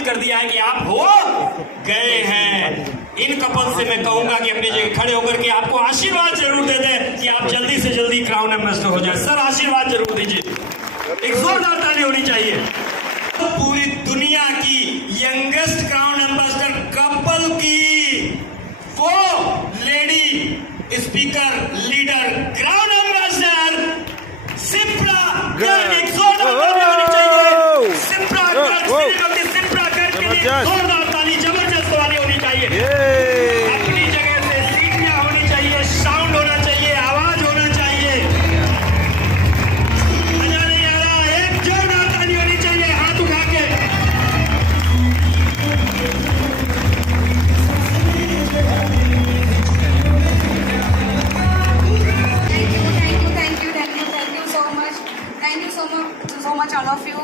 साबित कर दिया है कि आप हो गए हैं। इन कपल से मैं कहूंगा कि अपनी जगह खड़े होकर के आपको आशीर्वाद जरूर दे दें कि आप जल्दी से जल्दी क्राउन एम्बेसडर हो जाए। सर आशीर्वाद जरूर दीजिए, एक जोरदार ताली होनी चाहिए। तो पूरी दुनिया की यंगेस्ट क्राउन एम्बेसडर कपल की वो lady speaker leader crown ambassador Shipra girl, एक जोरदार ताली होनी चाहिए। सिप्रा गर्ल, सिप्रा गर्ल के लिए जोरदार ताली जबरदस्त वाली होनी चाहिए। अपनी जगह से सीटियां होनी चाहिए, साउंड होना चाहिए, आवाज होना चाहिए। मजा नहीं आ रहा, एक जोरदार ताली होनी चाहिए हाथ उठा के। so much all of you.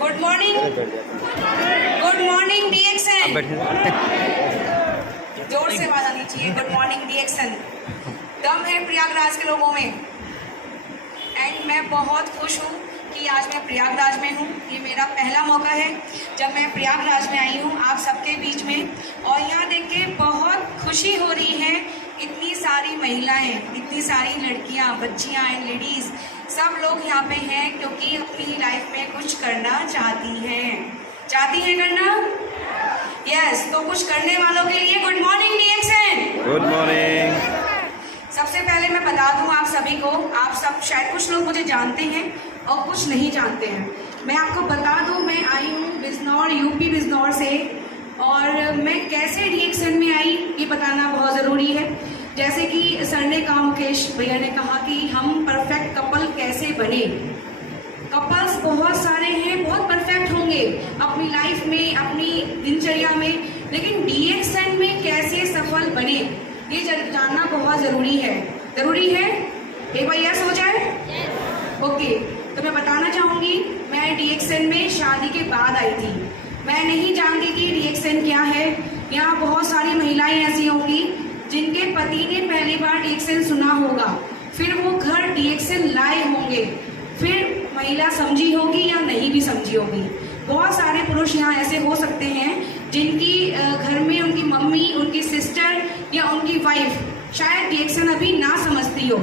Good morning DXN. जोर से आवाज आनी चाहिए। Good morning DXN। दम है प्रयागराज के लोगों में एंड मैं बहुत खुश हूँ कि आज मैं प्रयागराज में हूँ। ये मेरा पहला मौका है जब मैं प्रयागराज में आई हूँ आप सबके बीच में, और यहाँ देख के बहुत खुशी हो रही है। इतनी सारी महिलाएं, इतनी सारी लड़कियाँ, बच्चियाँ एंड लेडीज़ सब लोग यहाँ पे हैं क्योंकि अपनी लाइफ में कुछ करना चाहती हैं करना। यस, तो कुछ करने वालों के लिए good morning DXN। Good morning. सबसे पहले मैं बता दूं आप सभी को, आप सब शायद कुछ लोग मुझे जानते हैं और कुछ नहीं जानते हैं। मैं आपको बता दूं, मैं आई हूँ बिजनौर, यूपी बिजनौर से, और मैं कैसे DXN में आई ये बताना बहुत ज़रूरी है। जैसे कि सर ने कहा, मुकेश भैया ने कहा कि हम परफेक्ट कपल कैसे बने। कपल्स बहुत सारे हैं, बहुत परफेक्ट होंगे अपनी लाइफ में, अपनी दिनचर्या में, लेकिन DXN में कैसे सफल बने ये जानना बहुत ज़रूरी है। ज़रूरी है? एक बार यस हो जाए? ओके, तो मैं बताना चाहूँगी, मैं DXN में शादी के बाद आई थी। मैं नहीं जानती थी DXN क्या है। यहाँ बहुत सारी महिलाएं ऐसी होंगी जिनके पति ने पहली बार DXN सुना होगा, फिर वो घर DXN लाए होंगे, फिर महिला समझी होगी या नहीं भी समझी होगी। बहुत सारे पुरुष यहाँ ऐसे हो सकते हैं जिनकी घर में उनकी मम्मी, उनकी सिस्टर या उनकी वाइफ शायद DXN अभी ना समझती हो।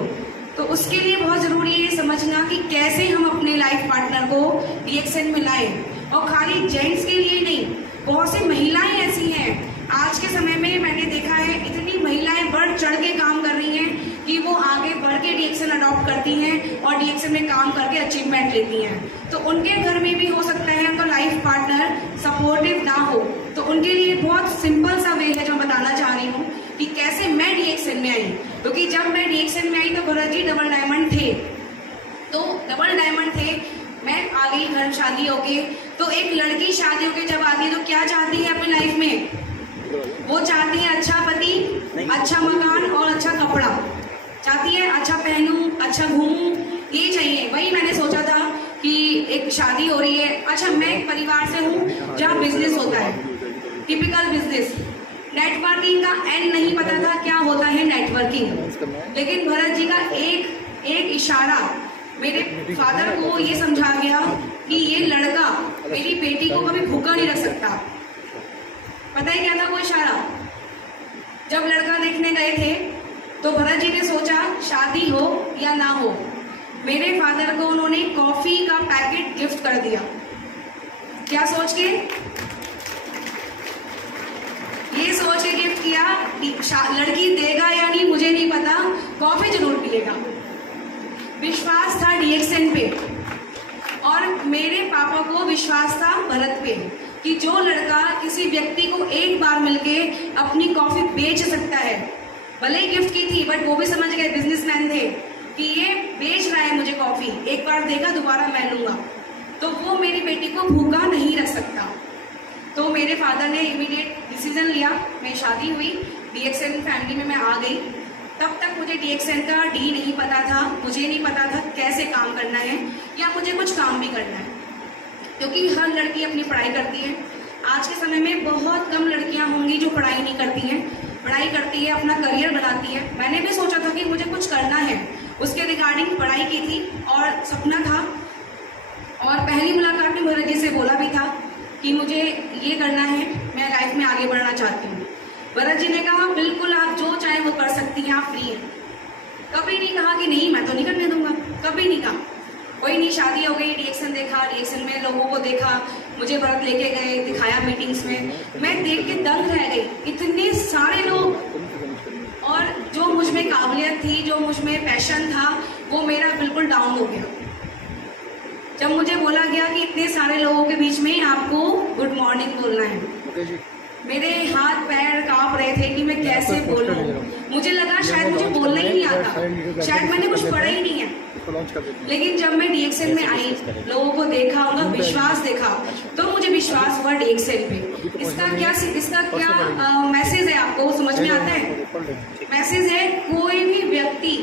तो उसके लिए बहुत ज़रूरी है समझना कि कैसे हम अपने लाइफ पार्टनर को DXN में लाएं। और खाली जेंट्स के लिए नहीं, बहुत सी महिलाएं ऐसी हैं आज के समय में, मैंने देखा है इतनी महिलाएं बढ़ चढ़ के काम कर रही हैं कि वो आगे बढ़ के DXN अडॉप्ट करती हैं और DXN में काम करके अचीवमेंट लेती हैं। तो उनके घर में भी हो सकता है उनका लाइफ पार्टनर सपोर्टिव ना हो, तो उनके लिए बहुत सिंपल सा वे है जो बताना चाह रही हूँ कि कैसे मैं DXN में आई। क्योंकि जब मैं DXN में आई तो भरत जी डबल डायमंड थे, तो डबल डायमंड थे, मैं आ गई घर शादी होके। तो एक लड़की शादी होके जब आती है तो क्या चाहती है अपनी लाइफ में? वो चाहती है अच्छा पति, अच्छा मकान और अच्छा कपड़ा। चाहती है अच्छा पहनूं, अच्छा घूमूं, ये चाहिए। वही मैंने सोचा था कि एक शादी हो रही है, अच्छा मैं एक परिवार से हूँ जहाँ बिजनेस होता है, टिपिकल बिजनेस। नेटवर्किंग का एंड नहीं पता था क्या होता है नेटवर्किंग, लेकिन भरत जी का एक इशारा मेरे फादर को ये समझा गया कि ये लड़का मेरी बेटी को कभी भूखा नहीं रख सकता। पता है क्या था वो इशारा? जब लड़का देखने गए थे तो भरत जी ने सोचा शादी हो या ना हो, मेरे फादर को उन्होंने कॉफी का पैकेट गिफ्ट कर दिया। क्या सोच के? ये सोच के गिफ्ट किया, लड़की देगा या नहीं मुझे नहीं पता, कॉफी जरूर पिएगा। विश्वास था DXN पे, और मेरे पापा को विश्वास था भरत पे कि जो लड़का किसी व्यक्ति को एक बार मिलके अपनी कॉफी बेच सकता है, भले ही गिफ्ट की थी बट वो भी समझ गए, बिजनेसमैन थे, कि ये बेच रहा है मुझे कॉफी, एक बार देगा दोबारा मैं लूँगा, तो वो मेरी बेटी को भूखा नहीं रख सकता। तो मेरे फादर ने इमीडिएट डिसीजन लिया, मेरी शादी हुई, DXN फैमिली में मैं आ गई। तब तक मुझे DXN का डी नहीं पता था, मुझे नहीं पता था कैसे काम करना है या मुझे कुछ काम भी करना है, क्योंकि हर लड़की अपनी पढ़ाई करती है। आज के समय में बहुत कम लड़कियां होंगी जो पढ़ाई नहीं करती हैं, पढ़ाई करती है, अपना करियर बनाती है। मैंने भी सोचा था कि मुझे कुछ करना है, उसके रिगार्डिंग पढ़ाई की थी और सपना था। और पहली मुलाकात में भरत जी से बोला भी था कि मुझे ये करना है, मैं लाइफ में आगे बढ़ना चाहती हूँ। भरत जी ने कहा बिल्कुल आप जो चाहे वो कर सकती हैं, आप फ्री हैं। कभी नहीं कहा कि नहीं मैं तो नहीं करने दूंगा, कभी नहीं कहा। कोई नहीं, शादी हो गई, रिएक्शन देखा, रिएक्शन में लोगों को देखा, मुझे भरत लेके गए, दिखाया मीटिंग्स में, मैं देख के दंग रह गई, इतने सारे लोग। और जो मुझ में काबिलियत थी, जो मुझ में पैशन था, वो मेरा बिल्कुल डाउन हो गया जब मुझे बोला गया कि इतने सारे लोगों के बीच में आपको गुड मॉर्निंग बोलना है। मेरे हाथ पैर कांप रहे थे कि मैं कैसे बोलूं। मुझे लगा शायद मुझे बोलना ही नहीं आता, शायद मैंने कुछ पढ़ा ही नहीं है। लेकिन जब मैं डीएक्सएल में आई, लोगों को देखा, उनका विश्वास देखा, तो मुझे विश्वास हुआ डीएक्सएल पे। इसका क्या मैसेज है, आपको समझ में आता है? मैसेज है कोई भी व्यक्ति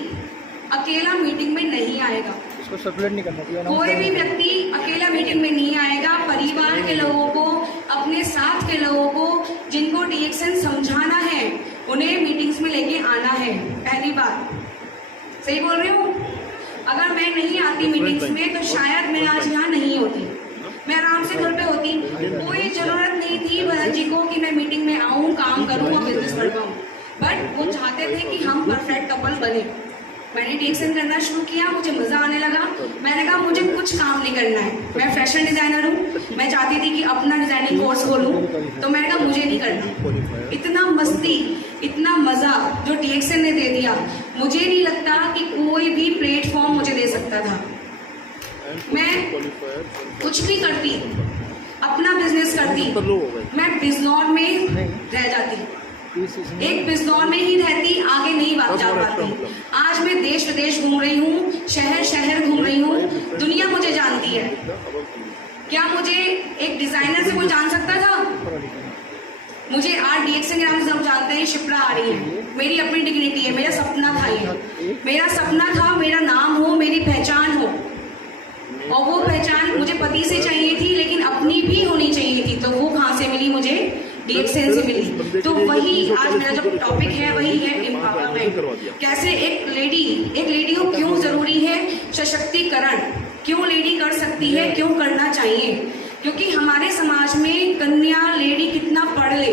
अकेला मीटिंग में नहीं आएगा, कोई भी व्यक्ति अकेला मीटिंग में नहीं आएगा। परिवार के लोगों को, अपने साथ के लोगों को, जिनको डीएक्सएल समझाना है, उन्हें मीटिंग्स में लेके आना है। पहली बात, सही बोल रही हूँ? अगर मैं नहीं आती मीटिंग्स में तो शायद मैं आज यहाँ नहीं होती, मैं आराम से घर पे होती। कोई जरूरत नहीं थी भरत जी को कि मैं मीटिंग में आऊँ, काम करूँ और बिजनेस कर पाऊँ, बट वो चाहते थे कि हम परफेक्ट कपल बने। मैंने डीएक्सएल करना शुरू किया, मुझे मजा आने लगा। मैंने कहा मुझे कुछ काम नहीं करना है, मैं फैशन डिजाइनर हूँ, मैं चाहती थी कि अपना डिजाइनिंग कोर्स खोलूँ, तो मैंने कहा मुझे नहीं करना। इतना मस्ती, इतना मजा जो डीएक्सएल ने दे दिया, मुझे नहीं लगता कि कोई भी प्लेटफॉर्म मुझे दे सकता था। मैं कुछ भी करती, अपना बिजनेस करती, मैं बिजनौर में रह जाती, एक बिजनौर में ही रहती, आगे नहीं जा पाती। आज मैं देश विदेश घूम रही हूँ, शहर शहर घूम रही हूँ, दुनिया मुझे जानती है। क्या मुझे एक डिजाइनर से कोई जान सकता था? मुझे आज डीएक्सएल के नाम से सब जानते हैं, शिप्रा आ रही है, मेरी अपनी डिग्निटी है, मेरा सपना था ये, मेरा सपना था मेरा नाम हो, मेरी पहचान हो। और वो पहचान मुझे पति से चाहिए थी, लेकिन अपनी भी होनी चाहिए थी, तो वो कहाँ से मिली? मुझे डीएक्सएल से मिली। तो वही आज मेरा जो टॉपिक है वही है एम्पावरमेंट। कैसे एक लेडी को क्यों जरूरी है सशक्तिकरण, क्यों लेडी कर सकती है, क्यों करना चाहिए? क्योंकि हमारे समाज में कन्या लेडी कितना पढ़ ले,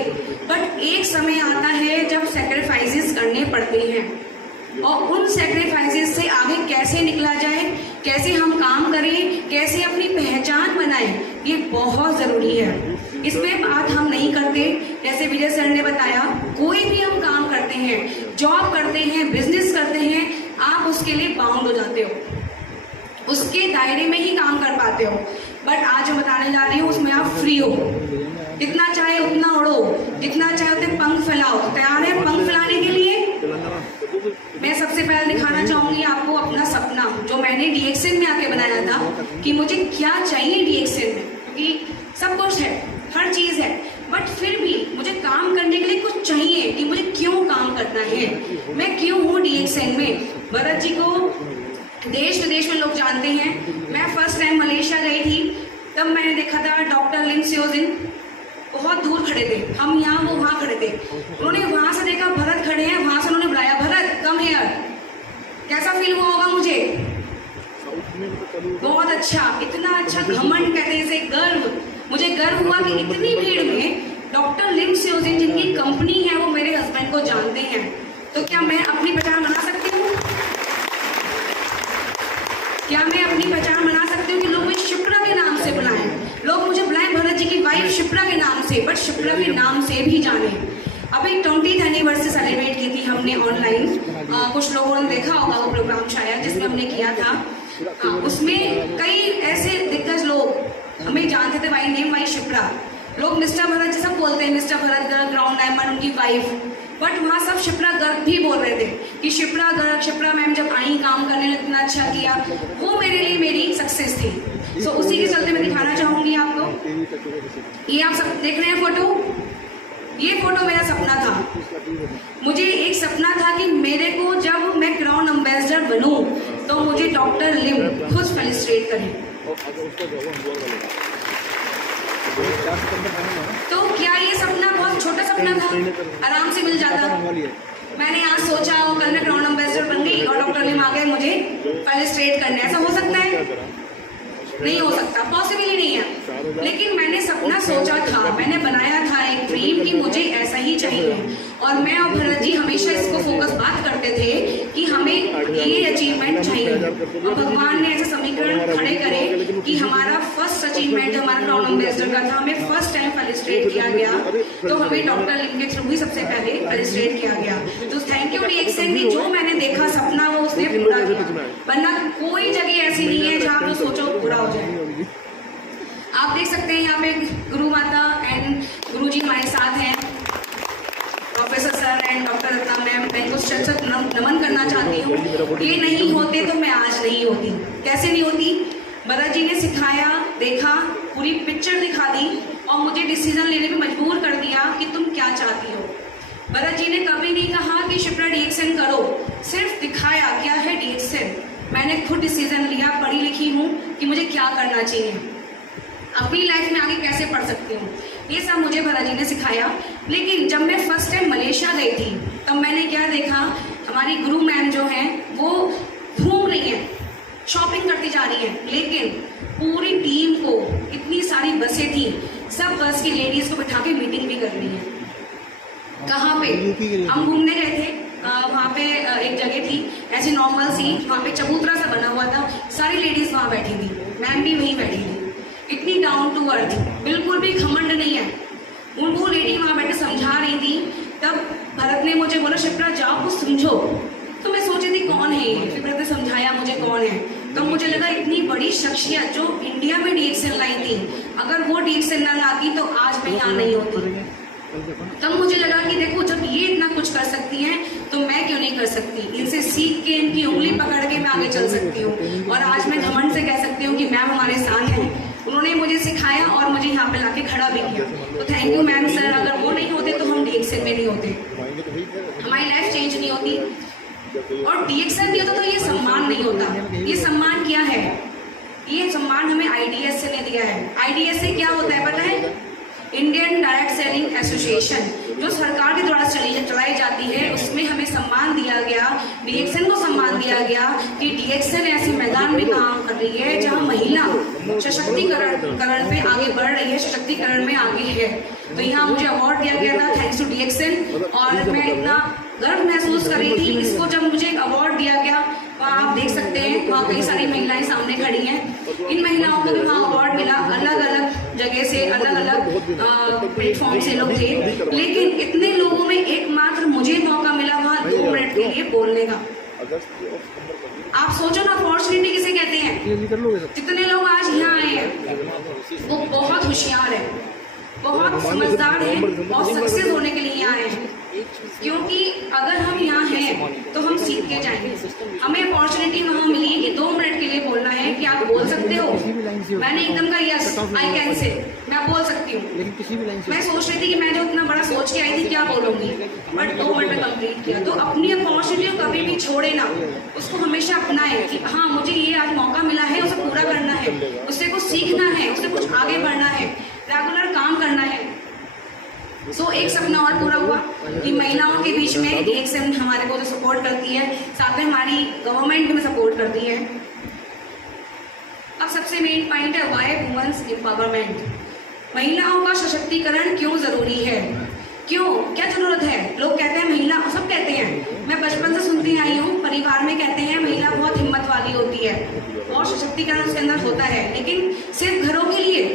बट एक समय आता है जब सैक्रिफाइसेस करने पड़ते हैं, और उन सैक्रिफाइसेस से आगे कैसे निकला जाए, कैसे हम काम करें, कैसे अपनी पहचान बनाएं, ये बहुत जरूरी है। इसमें बात हम नहीं करते। जैसे विजय सर ने बताया, कोई भी हम काम करते हैं, जॉब करते हैं, बिजनेस करते हैं, आप उसके लिए बाउंड हो जाते हो, उसके दायरे में ही काम कर पाते हो। बट आज मैं बताने जा रही हूँ, उसमें आप फ्री हो, जितना चाहे उतना उड़ो, जितना चाहे उतने पंख फैलाओ। तैयार है पंख फैलाने के लिए? मैं सबसे पहले दिखाना चाहूंगी आपको अपना सपना, जो मैंने डीएक्सएल में आके बनाया था कि मुझे क्या चाहिए डीएक्सएल में, क्योंकि सब कुछ है, हर चीज है, बट फिर भी मुझे काम करने के लिए कुछ चाहिए कि मुझे क्यों काम करना है, मैं क्यों हूँ डीएक्सएल में। भरत जी को देश विदेश में लोग जानते हैं। मैं फर्स्ट टाइम मलेशिया गई थी, तब मैंने देखा था डॉक्टर लिम सियोजिन बहुत दूर खड़े थे, हम यहाँ वो वहाँ खड़े थे। उन्होंने वहां से देखा भरत खड़े हैं, वहां से उन्होंने बुलाया भरत कम हियर। कैसा फील हुआ होगा मुझे? बहुत अच्छा, इतना अच्छा घमंड कहते हैं इसे, गर्व। मुझे गर्व हुआ कि इतनी भीड़ में डॉक्टर लिम सियोजिन जिनकी कंपनी है वो मेरे हस्बैंड को जानते हैं। तो क्या मैं अपनी पहचान बना सकती हूँ? क्या मैं अपनी पहचान बना सकती हूँ कि लोग मुझे शिप्रा के नाम से बुलाएं, लोग मुझे बुलाएं भरत जी की वाइफ शिप्रा के नाम से, बट शिप्रा के नाम से भी जाने। अभी 20th एनिवर्सरी सेलिब्रेट की थी हमने ऑनलाइन, कुछ लोगों ने देखा होगा वो प्रोग्राम शायद जिसमें हमने किया था। उसमें कई ऐसे दिग्गज लोग हमें जानते थे, वाई नेम वाई शिप्रा, लोग मिस्टर भरत जी सब बोलते हैं, mister Bharat Garg, ground diamond उनकी वाइफ, बट वहाँ सब शिप्रा गर्ग भी बोल रहे थे कि शिप्रा गर्ग, शिप्रा मैम जब आई काम करने ने इतना अच्छा किया, वो मेरे लिए मेरी सक्सेस थी। सो उसी के चलते मैं दिखाना चाहूंगी आपको। ये आप सब देख रहे हैं फोटो, ये फोटो मेरा सपना था। मुझे एक सपना था कि मेरे को जब मैं क्राउन एम्बेसडर बनूं तो मुझे डॉक्टर लिम खुद फेलिसिटेट करें। तो क्या ये सपना बहुत छोटा सपना था? आराम से मिल जाता। मैंने आज सोचा और कल मैं क्राउन एम्बेसडर बन गई और डॉक्टर लिम आ गए मुझे फेलिसिटेट करने। ऐसा हो सकता है? नहीं हो सकता, पॉसिबल ही नहीं है। लेकिन मैंने सपना सोचा था, मैंने बनाया था एक ड्रीम कि मुझे ऐसा ही चाहिए। और मैं और भरत जी हमेशा इसको फोकस बात करते थे कि हमें ये अचीवमेंट चाहिए। और भगवान ने ऐसे समीकरण खड़े करे कि हमारा फर्स्ट अचीवमेंट हमारा क्राउन एम्बेसडर का था, हमें फर्स्ट टाइम फेलिसिटेट किया गया। तो हमें डॉक्टर लिंग के थ्रू ही सबसे पहले फेलिसिटेट किया गया। तो थैंक यू DXN की, जो मैंने देखा सपना वो उसने पूरा किया, वरना कोई जगह ऐसी नहीं है जहाँ वो सोचो पूरा हो जाए। आप देख सकते हैं यहाँ पे गुरु माता एंड गुरु जी हमारे साथ हैं, professor sir and doctor Ratna ma'am. मैं इनको सच नमन करना चाहती हूँ। ये नहीं होते तो मैं आज नहीं होती। कैसे नहीं होती? भरत जी ने सिखाया, देखा, पूरी पिक्चर दिखा दी और मुझे डिसीजन लेने पे मजबूर कर दिया कि तुम क्या चाहती हो। भरत जी ने कभी नहीं कहा कि शिप्रा DXN करो, सिर्फ दिखाया क्या है DXN। मैंने खुद डिसीजन लिया, पढ़ी लिखी हूँ कि मुझे क्या करना चाहिए, अपनी लाइफ में आगे कैसे पढ़ सकती हूँ, ये सब मुझे भरत जी ने सिखाया। लेकिन जब मैं फर्स्ट टाइम मलेशिया गई थी तब मैंने क्या देखा, हमारी गुरु मैम जो हैं वो घूम रही हैं, शॉपिंग करती जा रही हैं, लेकिन पूरी टीम को, इतनी सारी बसें थी, सब बस की लेडीज को बिठा के मीटिंग भी कर रही है। कहाँ पे? हम घूमने गए थे, वहाँ पे एक जगह थी ऐसी नॉर्मल सी, वहाँ पे चबूतरा सा बना हुआ था, सारी लेडीज वहाँ बैठी थी, मैम भी वहीं बैठी थी। इतनी डाउन टू अर्थ, बिल्कुल भी घमंड नहीं है। वो लेडी वहाँ बैठे समझा रही थी, तब भरत ने मुझे बोला शिप्रा जाओ कुछ समझो। तो मैं सोची थी कौन है ये, फिर भरत ने समझाया मुझे कौन है। तो मुझे लगा इतनी बड़ी शख्सियत जो इंडिया में DXN लाई थी, अगर वो DXN ना लाती तो आज मैं यहाँ नहीं होती। तब मुझे लगा कि देखो जब ये इतना कुछ कर सकती हैं तो मैं क्यों नहीं कर सकती। इनसे सीख के, इनकी उंगली पकड़ के मैं आगे चल सकती हूँ। और आज मैं घमंड से कह सकती हूँ कि मैम हमारे साथ हैं, उन्होंने मुझे सिखाया और मुझे यहाँ पे लाके खड़ा भी किया। तो थैंक यू मैम सर, अगर वो नहीं होते तो हम DXN में नहीं होते, हमारी लाइफ चेंज नहीं होती। और DXN नहीं होता तो ये सम्मान नहीं होता। ये सम्मान क्या है? ये सम्मान हमें IDSA ने दिया है। IDSA क्या होता है पता है? इंडियन डायरेक्ट सेलिंग एसोसिएशन, जो सरकार के द्वारा चलाई जाती है, उसमें हमें सम्मान दिया गया, DXN को सम्मान दिया गया कि DXN ऐसे मैदान में काम कर रही है जहां महिला सशक्तिकरण पे आगे बढ़ रही है, सशक्तिकरण में आगे है। तो यहाँ मुझे अवार्ड दिया गया था, थैंक्स टू DXN। और मैं इतना गर्व महसूस कर रही थी इसको जब मुझे अवार्ड दिया गया। वहाँ आप देख सकते हैं, वहाँ कई सारी महिलाएं सामने खड़ी हैं। इन महिलाओं को भी वहाँ अवार्ड मिला, अलग अलग जगह से, अलग अलग प्लेटफॉर्म से लोग थे, लेकिन इतने लोगों में एकमात्र मुझे मौका मिला वहाँ 2 मिनट के लिए बोलने का। आप सोचो ना, अपॉर्चुनिटी किसे कहते हैं? जितने लोग आज यहाँ आए हैं वो बहुत होशियार है, बहुत समझदार है, बहुत सक्सेस होने के लिए आए हैं। क्योंकि अगर हम यहाँ हैं तो हम सीख के जाएंगे। हमें अपॉर्चुनिटी वहाँ मिली है कि 2 मिनट के लिए बोलना है कि आप बोल सकते हो। मैंने एकदम का यस आई कैन से, मैं बोल सकती हूँ। मैं सोच रही थी कि मैं जो इतना बड़ा सोच के आई थी क्या बोलूंगी, बट 2 मिनट में कंप्लीट किया। तो अपनी अपॉर्चुनिटी को कभी भी छोड़े ना, उसको हमेशा अपनाए कि हाँ मुझे ये आज मौका मिला है, उसे पूरा करना है, उससे कुछ सीखना है, उससे कुछ आगे बढ़ना है, रेगुलर काम करना है। एक सपना और पूरा हुआ कि महिलाओं के बीच में DXN हमारे को तो सपोर्ट करती है, साथ में हमारी गवर्नमेंट भी सपोर्ट करती है। अब सबसे मेन पॉइंट है वाई वुमेन्स एम्पावरमेंट। महिलाओं का सशक्तिकरण क्यों जरूरी है, क्यों, क्या जरूरत है? लोग कहते हैं महिला, सब कहते हैं, मैं बचपन से सुनती आई हूँ, परिवार में कहते हैं महिला बहुत हिम्मत वाली होती है और सशक्तिकरण उसके अंदर होता है, लेकिन सिर्फ घरों के लिए,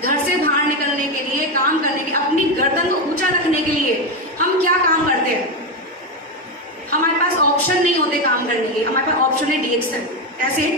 घर से बाहर निकलने के लिए, काम करने के, अपनी गर्दन को ऊंचा रखने के लिए हम क्या काम करते हैं? हमारे पास ऑप्शन नहीं होते काम करने के, हमारे पास ऑप्शन है DXN। कैसे?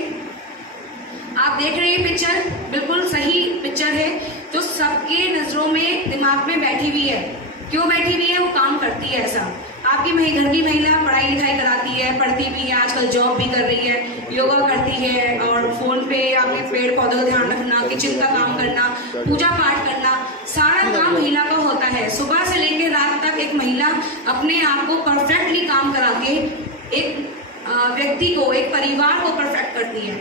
आप देख रहे हैं पिक्चर, बिल्कुल सही पिक्चर है जो सबके नजरों में, दिमाग में बैठी हुई है। क्यों बैठी हुई है? वो काम करती है ऐसा। आपकी घर की महिला पढ़ाई लिखाई कराती है, पढ़ती भी है, आजकल जॉब भी कर रही है, योगा करती है, और फोन पे आपके पेड़ पौधों का ध्यान रखना, किचन का काम करना, पूजा पाठ करना, सारा काम महिला का होता है। सुबह से लेकर रात तक एक महिला अपने आप को परफेक्टली काम करा के एक व्यक्ति को, एक परिवार को परफेक्ट करती है।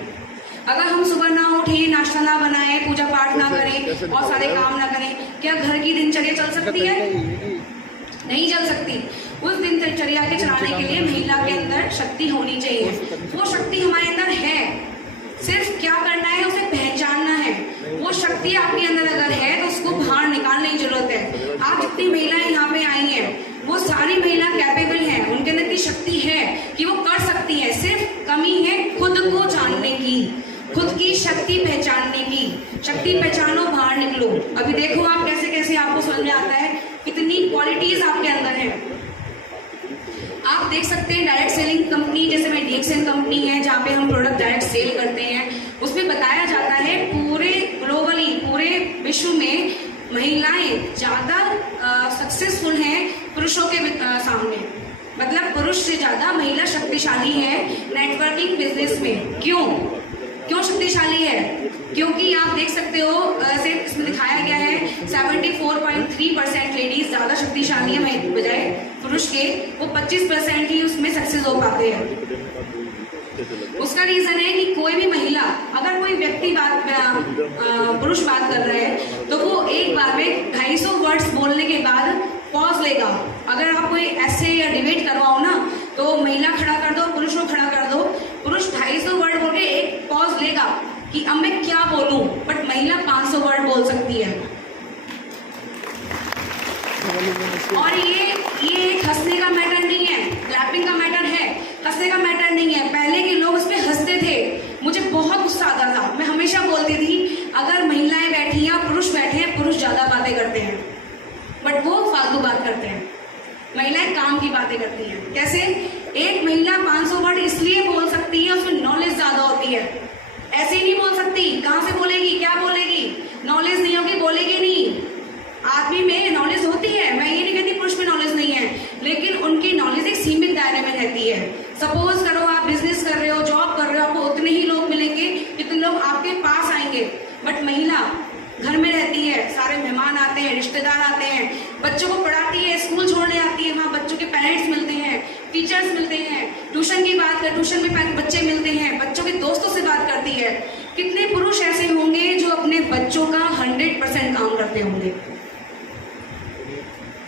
अगर हम सुबह ना उठे, नाश्ता ना बनाए, पूजा पाठ ना करें और सारे काम ना करें, क्या घर की दिनचर्या चल सकती है? नहीं चल सकती। उस दिनचर्या के चलाने के लिए महिला के अंदर शक्ति होनी चाहिए। वो शक्ति हमारे अंदर है, सिर्फ क्या करना है, उसे पहचानना है। वो शक्ति आपके अंदर अगर है तो उसको बाहर निकालने की जरूरत है। आप जितनी महिलाएं यहाँ पे आई हैं वो सारी महिला कैपेबल हैं, उनके अंदर इतनी शक्ति है कि वो कर सकती हैं। सिर्फ कमी है खुद को जानने की, खुद की शक्ति पहचानने की। शक्ति पहचानो, बाहर निकलो। अभी देखो आप कैसे कैसे आपको समझ में आता है कितनी क्वालिटीज आपके अंदर है। आप देख सकते हैं डायरेक्ट सेलिंग कंपनी जैसे मैं DXN कंपनी है जहाँ पे हम प्रोडक्ट डायरेक्ट सेल करते हैं, उसमें बताया जाता है पूरे ग्लोबली, पूरे विश्व में महिलाएं ज्यादा सक्सेसफुल हैं पुरुषों के सामने। मतलब पुरुष से ज्यादा महिला शक्तिशाली है नेटवर्किंग बिजनेस में। क्यों शक्तिशाली है? क्योंकि आप देख सकते हो ऐसे इसमें दिखाया गया है 74.3% लेडीज ज्यादा शक्तिशाली है बजाय पुरुष के, वो 25% ही उसमें सक्सेस हो पाते हैं। उसका रीजन है कि कोई भी महिला, अगर कोई व्यक्ति पुरुष बात कर रहा है तो वो एक बार में 250 वर्ड्स बोलने के बाद पॉज लेगा। अगर आप कोई ऐसे या डिबेट करवाओ ना तो महिला खड़ा कर दो, पुरुष को खड़ा कर दो, पुरुष 250 वर्ड बोल के एक पॉज लेगा कि अब मैं क्या बोलूं, बट महिला 500 वर्ड बोल सकती है। और ये एक हंसने का मैटर नहीं है, क्लैपिंग का मैटर है, हंसने का मैटर नहीं है। पहले के लोग उस पर हंसते थे, मुझे बहुत गुस्सा आता था। मैं हमेशा बोलती थी अगर महिलाएं बैठी हैं, पुरुष बैठे हैं, पुरुष ज्यादा बातें करते हैं बट वो फालतू बात करते हैं, महिलाएं काम की बातें करती हैं। कैसे? एक महिला 500 वर्ड इसलिए बोल सकती है, उसमें नॉलेज ज्यादा होती है। ऐसे ही नहीं बोल सकती, कहाँ से बोलेगी, क्या बोलेगी? नॉलेज नहीं होगी, बोलेगी नहीं। आदमी में नॉलेज होती है, मैं ये नहीं कहती पुरुष में नॉलेज नहीं है, लेकिन उनकी नॉलेज एक सीमित दायरे में रहती है। सपोज करो आप बिजनेस कर रहे हो, जॉब कर रहे हो, आपको उतने ही लोग मिलेंगे जितने लोग आपके पास आएंगे। बट महिला घर में रहती है, सारे मेहमान आते हैं, रिश्तेदार आते हैं, बच्चों को पढ़ाती है, स्कूल छोड़ने आती है, वहाँ बच्चों के पेरेंट्स मिलते हैं, टीचर्स मिलते हैं, ट्यूशन की बात कर, ट्यूशन में बच्चे मिलते हैं, बच्चों के दोस्तों से बात करती है। कितने पुरुष ऐसे होंगे जो अपने बच्चों का 100% काम करते होंगे?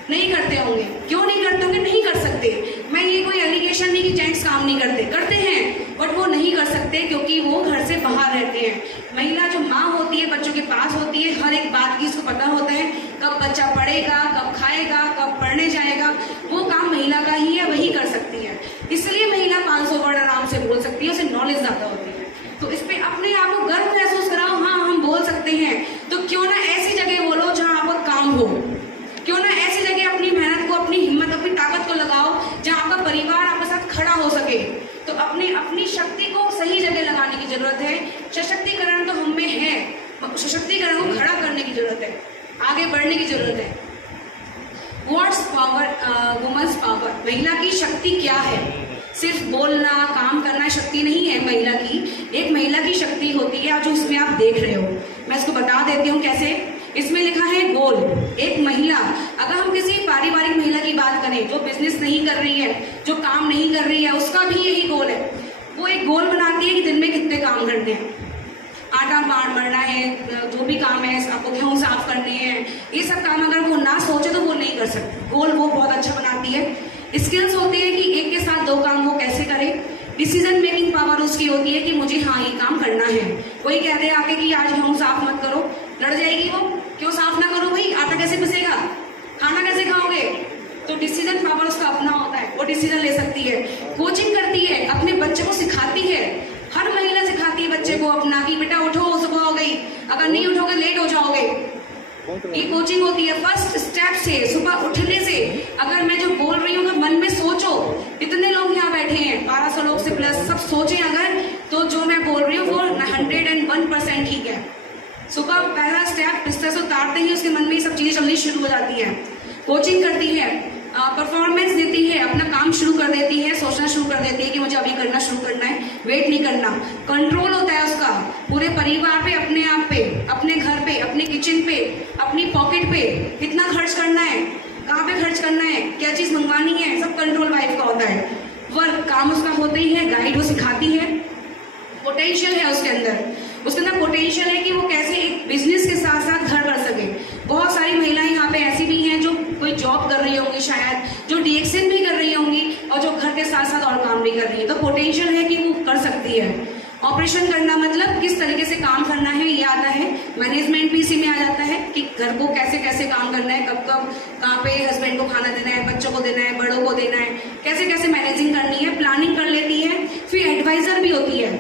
नहीं करते होंगे। क्यों नहीं करते होंगे? नहीं कर सकते। मैं ये कोई एलिगेशन नहीं कि जेंट्स काम नहीं करते, करते हैं, बट वो नहीं कर सकते क्योंकि वो घर से बाहर रहते हैं। महिला जो माँ होती है, बच्चों के पास होती है, हर एक बात की उसको पता होता है, कब बच्चा पढ़ेगा, कब खाएगा, कब पढ़ने जाएगा, वो काम महिला का ही है, वही कर सकती है। इसलिए महिला 500 वर्ड आराम से बोल सकती है, उसे नॉलेज ज्यादा होती है। तो इस पे अपने आप को गर्व महसूस कराओ, हाँ हम बोल सकते हैं। तो क्यों ना ऐसी जगह बोलो जहाँ आपका काम हो, क्यों ना ऐसी जगह अपनी मेहनत को, अपनी हिम्मत, अपनी ताकत को लगाओ जहाँ आपका परिवार आपके साथ खड़ा हो सके। तो अपनी शक्ति को सही जगह लगाने की जरूरत है। सशक्तिकरण तो हम में है, सशक्तिकरण को खड़ा करने की जरूरत है, आगे बढ़ने की जरूरत है। व्हाट्स पावर, वुमेन्स पावर, महिला की शक्ति क्या है? सिर्फ बोलना, काम करना शक्ति नहीं है महिला की। एक महिला की शक्ति होती है जो इसमें आप देख रहे हो, मैं इसको बता देती हूँ कैसे। इसमें लिखा है गोल। एक महिला, अगर हम किसी पारिवारिक महिला की बात करें जो बिजनेस नहीं कर रही है, जो काम नहीं कर रही है, उसका भी यही गोल है। वो एक गोल बनाती है कि दिन में कितने काम करने हैं, आटा बांटना है, जो भी काम है, आपको गेहूं साफ करने हैं, ये सब काम अगर वो ना सोचे तो वो नहीं कर सकती। गोल वो बहुत अच्छा बनाती है। स्किल्स होती है कि एक के साथ दो काम वो कैसे करे। डिसीजन मेकिंग पावर उसकी होती है कि मुझे हाँ ये काम करना है। कोई कह दे आके कि आज गेहूं साफ मत करो, लड़ जाएगी वो, क्यों साफ ना करो भाई, आटा कैसे पिसेगा, खाना कैसे खाओगे? तो डिसीजन पावर उसका अपना होता है, वो डिसीजन ले सकती है। कोचिंग करती है, अपने बच्चे को सिखाती है, हर महिला सिखाती है बच्चे को अपना कि बेटा उठो, सुबह हो गई, अगर नहीं उठोगे लेट हो जाओगे। ये कोचिंग होती है। फर्स्ट स्टेप से, सुबह उठने से, अगर मैं जो बोल रही हूँ मन में सोचो। इतने लोग यहाँ बैठे हैं, 1200 लोग से प्लस, सब सोचे अगर, तो जो मैं बोल रही हूँ वो 101% ठीक है। सुबह पहला स्टेप बिस्तर से उतारते ही उसके मन में ये सब चीजें चलनी शुरू हो जाती है। कोचिंग करती है, परफॉर्मेंस देती है, अपना काम शुरू कर देती है, सोचना शुरू कर देती है कि मुझे अभी करना शुरू करना है, वेट नहीं करना। कंट्रोल होता है उसका पूरे परिवार पे, अपने आप पे, अपने घर पे, अपने किचन पे, अपनी पॉकेट पे, कितना खर्च करना है, कहाँ पे खर्च करना है, क्या चीज मंगवानी है, सब कंट्रोल वाइफ का होता है। वर्क काम उसका होता ही है, गाइड वो सिखाती है। पोटेंशियल है उसके अंदर पोटेंशियल है कि वो कैसे एक बिजनेस के साथ साथ घर कर सके। बहुत सारी महिलाएं यहाँ पे ऐसी भी हैं जो कोई जॉब कर रही होंगी, शायद जो DXN भी कर रही होंगी और जो घर के साथ साथ और काम भी कर रही है। तो पोटेंशियल है कि वो कर सकती है। ऑपरेशन करना मतलब किस तरीके से काम करना है ये आता है। मैनेजमेंट भी इसी में आ जाता है कि घर को कैसे कैसे काम करना है, कब कब कहाँ पे हस्बैंड को खाना देना है, बच्चों को देना है, बड़ों को देना है, कैसे कैसे मैनेजिंग करनी है, प्लानिंग कर लेती है। फिर एडवाइजर भी होती है,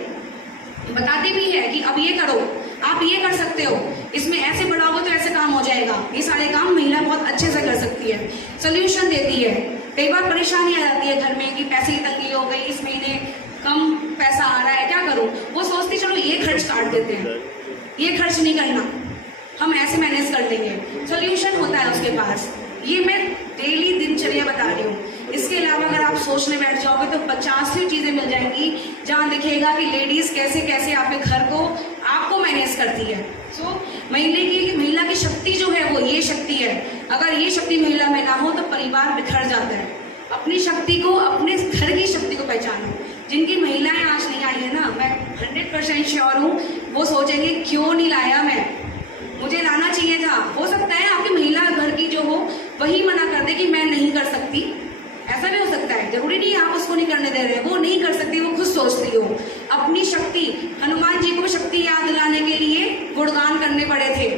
बताती भी है कि अब ये करो, आप ये कर सकते हो, इसमें ऐसे बढ़ाओगे तो ऐसे काम हो जाएगा। ये सारे काम महिला बहुत अच्छे से कर सकती है, सोल्यूशन देती है। कई बार परेशानी आ जाती है घर में कि पैसे की तंगी हो गई, इस महीने कम पैसा आ रहा है, क्या करूं। वो सोचती चलो ये खर्च काट देते हैं, ये खर्च नहीं करना, हम ऐसे मैनेज कर लेंगे, सोल्यूशन होता है उसके पास। ये मैं डेली दिनचर्या बता रही हूँ। इसके अलावा अगर आप सोचने बैठ जाओगे तो 50 चीजें मिल जाएंगी जहाँ दिखेगा कि लेडीज कैसे कैसे आपके घर को आपको मैनेज करती है। सो महिला की शक्ति जो है वो ये शक्ति है। अगर ये शक्ति महिला में ना हो तो परिवार बिखर जाता है। अपनी शक्ति को, अपने घर की शक्ति को पहचानो। जिनकी महिलाएं आज नहीं आई है ना, मैं 100% श्योर हूँ वो सोचेंगे क्यों नहीं लाया, मैं मुझे लाना चाहिए था। हो सकता है आपकी महिला घर की जो हो वही मना कर दे कि मैं नहीं कर सकती, ऐसा भी हो सकता है। जरूरी नहीं आप उसको नहीं करने दे रहे, वो नहीं कर सकती, वो खुद सोचती हो। अपनी शक्ति, हनुमान जी को शक्ति याद दिलाने के लिए गुणगान करने पड़े थे,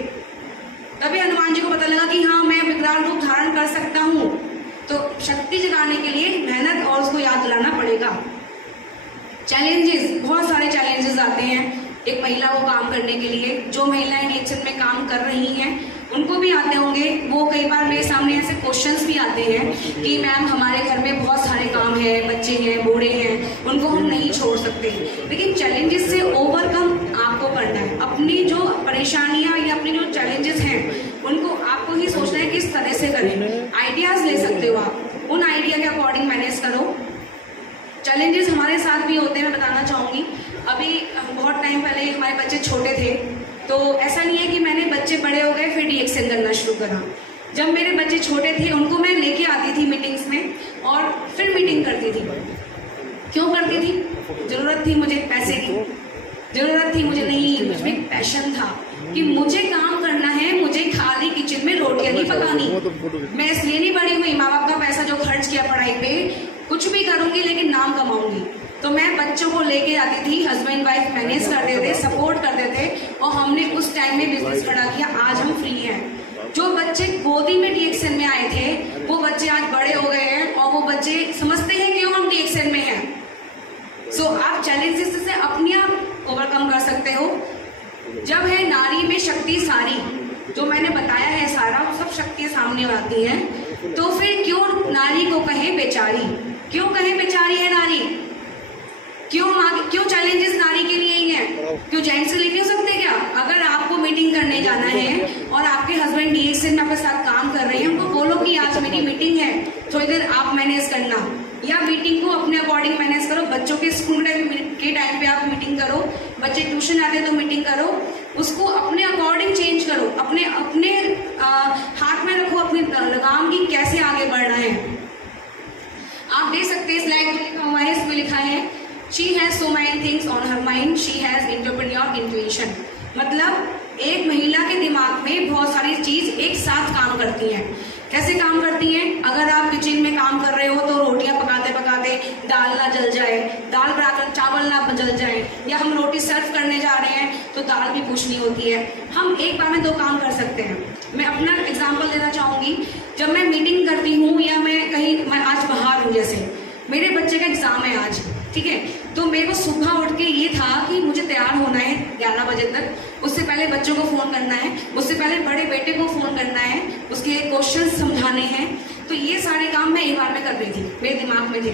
तभी हनुमान जी को पता लगा कि हाँ मैं विकराल रूप धारण कर सकता हूँ। तो शक्ति जगाने के लिए मेहनत और उसको याद दिलाना पड़ेगा। चैलेंजेस, बहुत सारे चैलेंजेस आते हैं एक महिला को काम करने के लिए। जो महिलाएं डीएक्शन में काम कर रही हैं उनको भी आते होंगे। वो कई बार मेरे सामने ऐसे क्वेश्चंस भी आते हैं कि मैम हमारे घर में बहुत सारे काम है, बच्चे हैं, बूढ़े हैं, उनको हम नहीं छोड़ सकते। लेकिन चैलेंजेस से ओवरकम आपको करना है। अपनी जो परेशानियां या अपनी जो चैलेंजेस हैं उनको आपको ही सोचना है किस तरह से करें। आइडियाज ले सकते हो आप, उन आइडिया के अकॉर्डिंग मैनेज करो। चैलेंजेस हमारे साथ भी होते हैं, मैं बताना चाहूँगी। अभी बहुत टाइम पहले हमारे बच्चे छोटे थे, तो ऐसा नहीं है कि मैंने बच्चे बड़े हो गए फिर डीएक्शन करना शुरू करा। जब मेरे बच्चे छोटे थे उनको मैं लेके आती थी मीटिंग्स में और फिर मीटिंग करती थी। क्यों करती थी? जरूरत थी मुझे पैसे की, जरूरत थी मुझे नहीं, मुझमें पैशन था कि मुझे काम करना है, मुझे खाली किचन में रोटियां नहीं पकानी। मैं इसलिए नहीं बड़ी हुई, माँ बाप का पैसा जो खर्च किया पढ़ाई पे, कुछ भी करूंगी लेकिन नाम कमाऊंगी। तो मैं बच्चों को लेके आती थी, हस्बैंड वाइफ मैनेज करते थे, सपोर्ट करते थे और हमने उस टाइम में बिजनेस खड़ा किया। आज हम फ्री हैं। जो बच्चे गोदी में डीएक्शन में आए थे वो बच्चे आज बड़े हो गए हैं और वो बच्चे समझते हैं क्यों हम डीएक्शन में हैं। सो आप चैलेंजेस से अपने आप ओवरकम कर सकते हो। जब है नारी में शक्ति सारी, जो मैंने बताया है सारा, सब शक्तियां सामने आती हैं। तो फिर क्यों नारी को कहे बेचारी? क्यों कहे बेचारी है नारी? क्यों चैलेंजेस नारी के लिए ही हैं? क्यों जेंट्स से लेके हो सकते क्या? अगर आपको मीटिंग करने जाना है और आपके हस्बैंड डीएक्शन में आपके साथ काम कर रहे हैं, उनको बोलो कि आज मेरी मीटिंग है, थोड़ी देर आप मैनेज करना, या मीटिंग को अपने अकॉर्डिंग मैनेज करो। बच्चों के स्कूल के टाइम पे आप मीटिंग करो, बच्चे ट्यूशन आते हैं तो मीटिंग करो, उसको अपने अकॉर्डिंग चेंज करो, अपने हाथ में रखो अपनी लगाम की कैसे आगे बढ़ना है। आप देख सकते हैं स्लाइड में लिखा हुआ है, इसमें लिखा है She has so many things on her mind, she has entrepreneur intuition। मतलब एक महिला के दिमाग में बहुत सारी चीज एक साथ काम करती हैं। कैसे काम करती हैं? अगर आप किचन में काम कर रहे हो तो रोटियां पकाते पकाते दाल ना जल जाए, दाल बनाकर चावल ना जल जाए, या हम रोटी सर्व करने जा रहे हैं तो दाल भी पूछनी होती है। हम एक बार में 2 काम कर सकते हैं। मैं अपना एग्जाम्पल देना चाहूंगी। जब मैं मीटिंग करती हूँ या मैं आज बाहर हूँ, जैसे मेरे बच्चे का एग्जाम है आज, ठीक है, तो मेरे को सुबह उठ के ये था कि मुझे तैयार होना है 11 बजे तक। उससे पहले बच्चों को फ़ोन करना है, उससे पहले बड़े बेटे को फ़ोन करना है, उसके क्वेश्चन समझाने हैं। तो ये सारे काम मैं एक बार में कर रही थी, मेरे दिमाग में थे।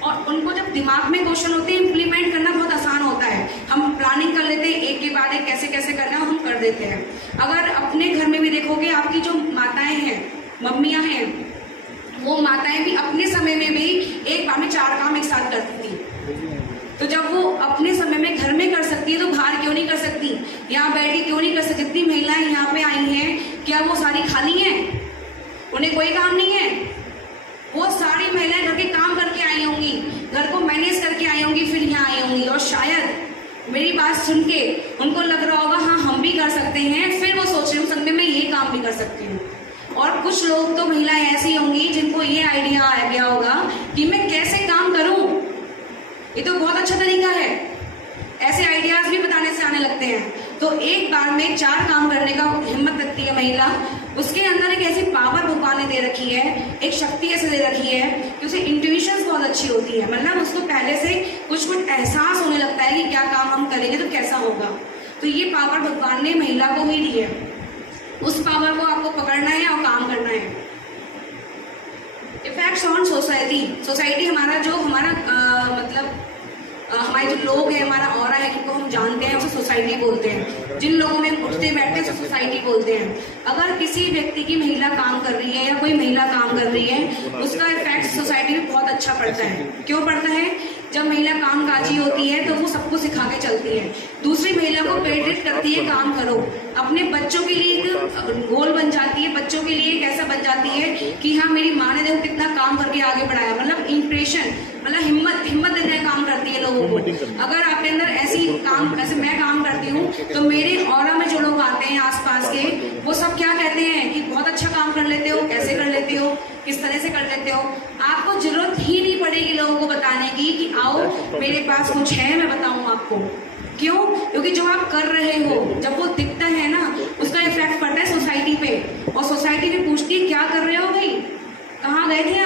और उनको जब दिमाग में क्वेश्चन होते हैं, इम्प्लीमेंट करना बहुत आसान होता है। हम प्लानिंग कर लेते हैं, एक के बाद एक कैसे कैसे करना है हम कर देते हैं। अगर अपने घर में भी देखोगे, आपकी जो माताएं हैं, मम्मियाँ हैं, वो माताएं भी अपने समय में भी एक बार में 4 काम एक साथ करती थी। तो जब वो अपने समय में घर में कर सकती है तो बाहर क्यों नहीं कर सकती? यहाँ बैठ के क्यों नहीं कर सकती? जितनी महिलाएं यहाँ पे आई हैं, क्या वो सारी खाली हैं? उन्हें कोई काम नहीं है? वो सारी महिलाएं घर के काम करके आई होंगी, घर को मैनेज करके आई होंगी, फिर यहाँ आई होंगी। और शायद मेरी बात सुन के उनको लग रहा होगा हाँ हम भी कर सकते हैं, फिर वो सोच रहे होंगे मैं ये काम भी कर सकती हूँ। और कुछ लोग तो महिलाएं ऐसी होंगी जिनको ये आइडिया आ गया होगा कि मैं कैसे काम करूं, ये तो बहुत अच्छा तरीका है। ऐसे आइडियाज भी बताने से आने लगते हैं। तो एक बार में 4 काम करने का हिम्मत रखती है महिला। उसके अंदर एक ऐसी पावर भगवान ने दे रखी है, एक शक्ति ऐसे दे रखी है कि उसे इंट्यूशंस बहुत अच्छी होती है। मतलब उसको पहले से कुछ एहसास होने लगता है कि क्या काम हम करेंगे तो कैसा होगा। तो ये पावर भगवान ने महिला को ही दी है। उस पावर को आपको पकड़ना है और काम करना है। Effects on society. सोसाइटी हमारा जो हमारे जो लोग हैं, हमारा ऑरा है, जिनको हम जानते हैं उसे सोसाइटी बोलते हैं। जिन लोगों में उठते बैठते हैं उसे सोसाइटी बोलते हैं। अगर किसी व्यक्ति की महिला काम कर रही है या कोई महिला काम कर रही है, उसका इफेक्ट सोसाइटी में बहुत अच्छा पड़ता है। क्यों पड़ता है? जब महिला कामकाजी होती है तो वो सबको सिखा के चलती है, दूसरी महिला को प्रेरित करती है काम करो। अपने बच्चों के लिए एक गोल बन जाती है, बच्चों के लिए एक ऐसा बन जाती है कि हाँ मेरी माँ ने देखो कितना काम करके आगे बढ़ाया। मतलब इंप्रेशन, मतलब हिम्मत देने का काम करती है लोगों को। अगर आपके अंदर ऐसे मैं काम करती हूँ तो मेरे ऑरा में जो लोग आते हैं आसपास के, वो सब क्या कहते हैं कि बहुत अच्छा काम कर लेते हो, कैसे कर लेते हो, किस तरह से कर लेते हो। आपको जरूरत ही नहीं पड़ेगी लोगों को बताने की कि आओ मेरे पास कुछ है मैं बताऊं आपको। क्यों? क्योंकि जो आप कर रहे हो जब वो दिखता है ना, उसका इफेक्ट पड़ता है सोसाइटी पे, और सोसाइटी भी पूछती है क्या कर रहे हो भाई, कहाँ गए थे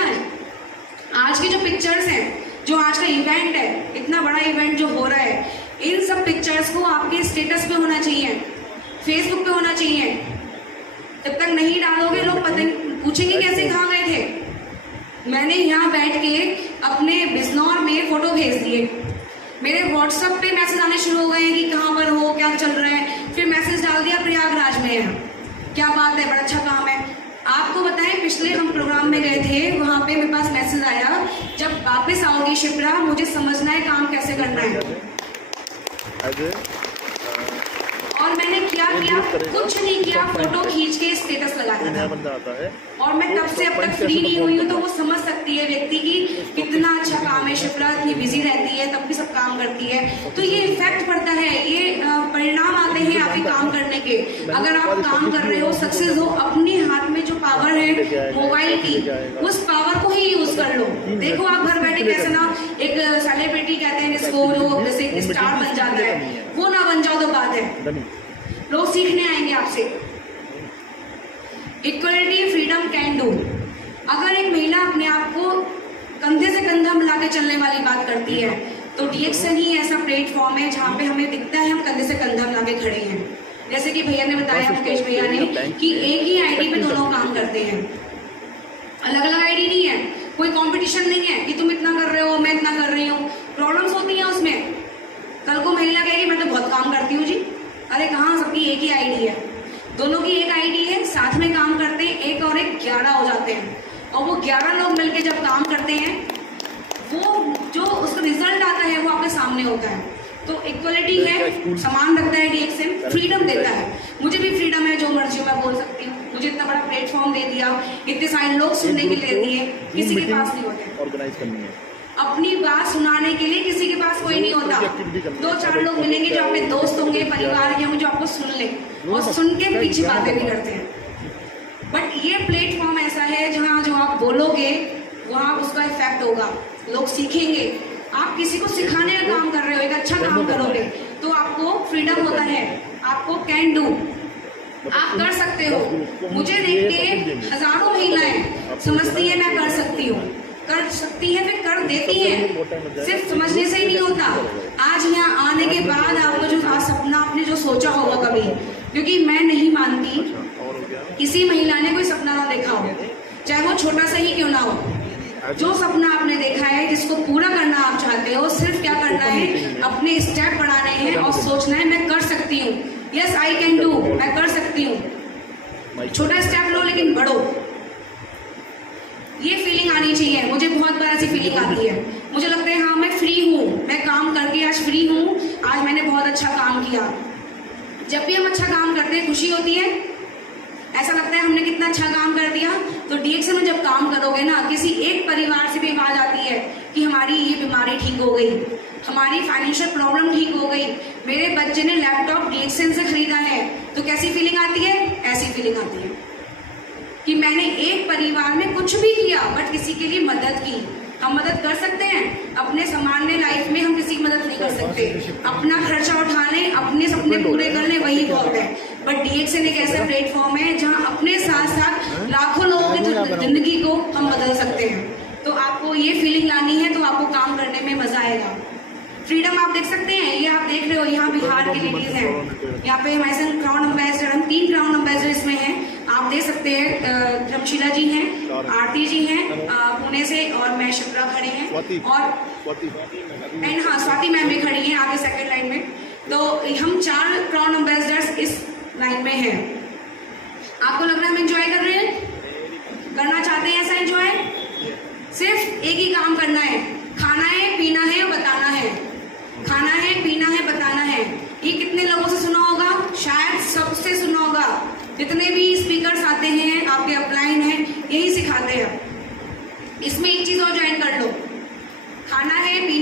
आज की जो पिक्चर्स हैं, जो आज का इवेंट है, इतना बड़ा इवेंट जो हो रहा है, इन सब पिक्चर्स को आपके स्टेटस पे होना चाहिए, फेसबुक पे होना चाहिए। जब तक नहीं डालोगे लोग पता पूछेंगे कैसे कहाँ गए थे। मैंने यहाँ बैठ के अपने बिजनौर में फोटो भेज दिए, मेरे व्हाट्सएप पे मैसेज आने शुरू हो गए हैं कि कहाँ पर हो, क्या चल रहा है। फिर मैसेज डाल दिया प्रयागराज में है, क्या बात है, बड़ा अच्छा काम है। आपको बताएं पिछले हम प्रोग्राम में गए थे, वहाँ पे मेरे पास मैसेज आया जब वापस आओगी शिप्रा मुझे समझना है काम कैसे करना है। और मैंने क्या किया? कुछ नहीं किया, फोटो खींच के स्टेटस लगाया था। और मैं तब से अब तक फ्री नहीं हुई हूँ, तो वो समझ सकती है व्यक्ति की कितना अच्छा काम है। शिप्रा इतनी बिजी रहती है तब भी सब काम करती है। तो ये इफेक्ट पड़ता है, ये परिणाम आते हैं आपके काम करने के। अगर आप काम कर रहे हो, सक्सेस हो, अपने हाथ में जो पावर है मोबाइल की, उस पावर को ही यूज कर लो। देखो आप घर बैठे कैसे ना एक सेलिब्रिटी कहते हैं जिसको, जो जैसे स्टार बन जाता है, वो ना बन जाओ तो बात है, लोग सीखने आएंगे आपसे। Equality freedom can do. अगर एक महिला अपने आप को कंधे से कंधा मिला के चलने वाली बात करती है, तो डीएक्सन ही ऐसा प्लेटफॉर्म है जहाँ पे हमें दिखता है हम कंधे से कंधा मिला के खड़े हैं। जैसे कि भैया ने बताया, मुकेश भैया ने, कि एक ही आईडी पे दोनों काम करते हैं, अलग अलग आईडी नहीं है, कोई कंपटीशन नहीं है कि तुम इतना कर रहे हो मैं इतना कर रही हूँ। प्रॉब्लम्स होती हैं उसमें। कल को महिला कहेगी मैं तो बहुत काम करती हूँ जी, अरे कहाँ, सबकी एक ही आईडी है, दोनों की एक आईडी है, साथ में काम करते हैं, एक और एक 11 हो जाते हैं। और वो 11 लोग मिलके जब काम करते हैं, वो जो उसका रिजल्ट आता है वो आपके सामने होता है। तो इक्वलिटी है, समान रखता है डीएक्सन, फ्रीडम देता है। मुझे भी फ्रीडम है, जो मर्जी मैं बोल सकती हूँ। मुझे इतना बड़ा प्लेटफॉर्म दे दिया, इतने सारे लोग सुनने के लिए दिए, किसी के पास नहीं होते। ऑर्गेनाइज करनी है अपनी बात सुनाने के लिए किसी के पास कोई नहीं होता। 2-4 लोग मिलेंगे जो अपने दोस्त होंगे, परिवार के होंगे, जो आपको सुन ले और सुन के पीछे बातें भी करते हैं। बट ये प्लेटफॉर्म ऐसा है जहाँ जो आप बोलोगे वहाँ उसका इफेक्ट होगा, लोग सीखेंगे। आप किसी को सिखाने का काम कर रहे हो, एक अच्छा काम करोगे तो आपको फ्रीडम होता है, आपको कैन डू, आप कर सकते हो। मुझे देख के हजारों महिलाएं समझती है मैं कर सकती हूँ, कर सकती है, फिर कर देती है। सिर्फ समझने से ही नहीं होता। आज यहाँ आने के बाद आपको जो सपना आपने जो सोचा होगा कभी, क्योंकि मैं नहीं मानती किसी महिला ने कोई सपना ना देखा हो, चाहे वो छोटा सा ही क्यों ना हो। जो सपना आपने देखा है, जिसको पूरा करना आप चाहते हो, सिर्फ क्या करना है, अपने स्टेप बढ़ाने हैं और सोचना है मैं कर सकती हूँ। यस आई कैन डू, मैं कर सकती हूँ। छोटा स्टेप लो लेकिन बढ़ो, ये फीलिंग आनी चाहिए। मुझे बहुत बार ऐसी फीलिंग आती है, मुझे लगता है हाँ मैं फ्री हूँ, मैं काम करके आज फ्री हूँ, आज मैंने बहुत अच्छा काम किया। जब भी हम अच्छा काम करते हैं खुशी होती है, ऐसा लगता है हमने कितना अच्छा काम कर दिया। तो डीएक्सन में जब काम करोगे ना, किसी एक परिवार से भी आवाज आती है कि हमारी ये बीमारी ठीक हो गई, हमारी फाइनेंशियल प्रॉब्लम ठीक हो गई, मेरे बच्चे ने लैपटॉप डीएक्सन से खरीदा है, तो कैसी फीलिंग आती है? ऐसी फीलिंग आती है कि मैंने एक परिवार में कुछ भी किया बट किसी के लिए मदद की। हम मदद कर सकते हैं, अपने सामान्य लाइफ में हम किसी की मदद नहीं कर सकते। अपना खर्चा उठाने, अपने सपने पूरे करने, वही बहुत है। बट DXN एक ऐसा प्लेटफॉर्म है जहां अपने साथ साथ लाखों लोगों की जिंदगी को हम बदल सकते हैं। तो आपको ये फीलिंग लानी है तो आपको काम करने में मजा आएगा। फ्रीडम आप देख सकते हैं, ये आप देख रहे हो, यहाँ बिहार की लेडीज हैं, यहाँ पे हमारे संग क्राउन एम्बेसडर, हम 3 क्राउन एम्बेसडर इसमें हैं। आप देख सकते हैं रमशीला जी हैं, आरती जी हैं पुणे से, और मैं शिप्रा खड़ी हैं, और एंड हाँ स्वाति मैम भी खड़ी हैं आगे सेकंड लाइन में। तो हम 4 क्राउन एम्बेसडर्स इस लाइन में हैं। आपको लग रहा है हम एंजॉय कर रहे हैं? करना चाहते हैं ऐसा एंजॉय? सिर्फ एक ही काम करना है, खाना है, पीना है, बताना है। खाना है, पीना है, बताना है। ये कितने लोगों से सुना होगा? शायद सबसे सुना होगा। जितने भी स्पीकर्स आते हैं, आपके अपलाइन हैं, यही सिखाते हैं। इसमें एक चीज और ज्वाइन कर लो, खाना है, पीना